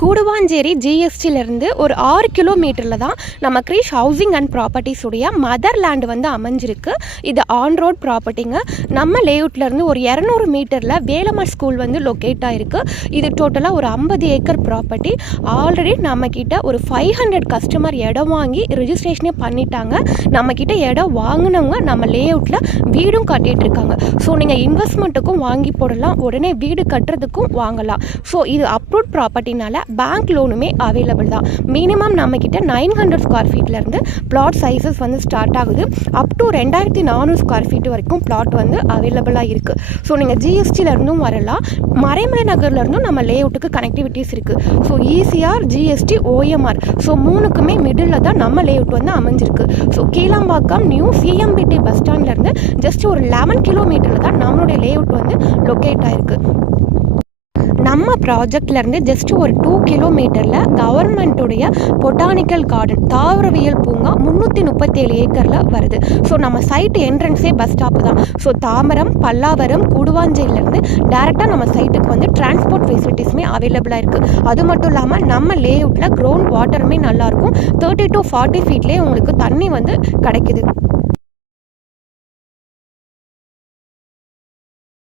கூடுவாஞ்சேரி ஜிஎஸ்டியிலேருந்து ஒரு 6 கிலோமீட்டரில் தான் நம்ம கிரீஷ் ஹவுசிங் அண்ட் ப்ராப்பர்ட்டிஸுடைய மதர் லேண்டு வந்து அமைஞ்சிருக்கு. இது ஆன் ரோட் ப்ராப்பர்ட்டிங்க. நம்ம லேஅவுட்லேருந்து ஒரு 200 மீட்டரில் வேலம்மாள் ஸ்கூல் வந்து லொக்கேட் ஆகிருக்கு. இது டோட்டலாக ஒரு 50 ஏக்கர் ப்ராப்பர்ட்டி. ஆல்ரெடி நம்மக்கிட்ட ஒரு 500 கஸ்டமர் இடம் வாங்கி ரிஜிஸ்ட்ரேஷனே பண்ணிட்டாங்க. நம்மக்கிட்ட இடம் வாங்கினவங்க நம்ம லேஅவுட்டில் வீடும் கட்டிகிட்டு இருக்காங்க. ஸோ நீங்கள் இன்வெஸ்ட்மெண்ட்டுக்கும் வாங்கி போடலாம், உடனே வீடு கட்டுறதுக்கும் வாங்கலாம். ஸோ இது அப்ரூவ்ட் ப்ராப்பர்ட்டினால பேங்க் லோனுமே அவைலபிள் தான். மினிமம் நம்மக்கிட்ட 900 ஸ்கொயர் ஃபீட்லேருந்து பிளாட் சைஸஸ் வந்து ஸ்டார்ட் ஆகுது. அப் டு 2400 ஸ்கொயர் ஃபீட் வரைக்கும் பிளாட் வந்து அவைலபிளாக இருக்குது. ஸோ நீங்கள் ஜிஎஸ்டியிலேருந்தும் வரலாம், மறைமலை நகர்லேருந்தும் நம்ம லேஅவுட்டுக்கு கனெக்டிவிட்டிஸ் இருக்குது. So ECR, GST, OMR, so மூணுக்குமே மிடில் தான் நம்ம லேஅவுட் வந்து அமைஞ்சிருக்கு. So Kilambakkam new CMBT bus ஸ்டாண்ட்லேருந்து ஜஸ்ட் ஒரு 11 கிலோமீட்டரில் தான் நம்மளுடைய லேஅவுட் வந்து லொக்கேட் ஆகிருக்கு. நம்ம ப்ராஜெக்ட்லேருந்து ஜஸ்ட் ஒரு 2 கிலோமீட்டரில் கவர்மெண்ட்டுடைய பொட்டானிக்கல் கார்டன் தாவரவியல் பூங்கா 337 ஏக்கரில் வருது. ஸோ நம்ம சைட்டு என்ட்ரன்ஸே பஸ் ஸ்டாப்பு தான். ஸோ தாம்பரம், பல்லாவரம், கூடுவாஞ்சேரியிலேருந்து டேரெக்டாக நம்ம சைட்டுக்கு வந்து டிரான்ஸ்போர்ட் ஃபெசிலிட்டிஸுமே அவைலபிளாக இருக்குது. அது மட்டும் இல்லாமல் நம்ம லேஅவுட்டில் க்ரௌண்ட் வாட்டருமே நல்லாயிருக்கும். 30 to 40 ஃபீட்லேயே உங்களுக்கு தண்ணி வந்து கிடைக்குது.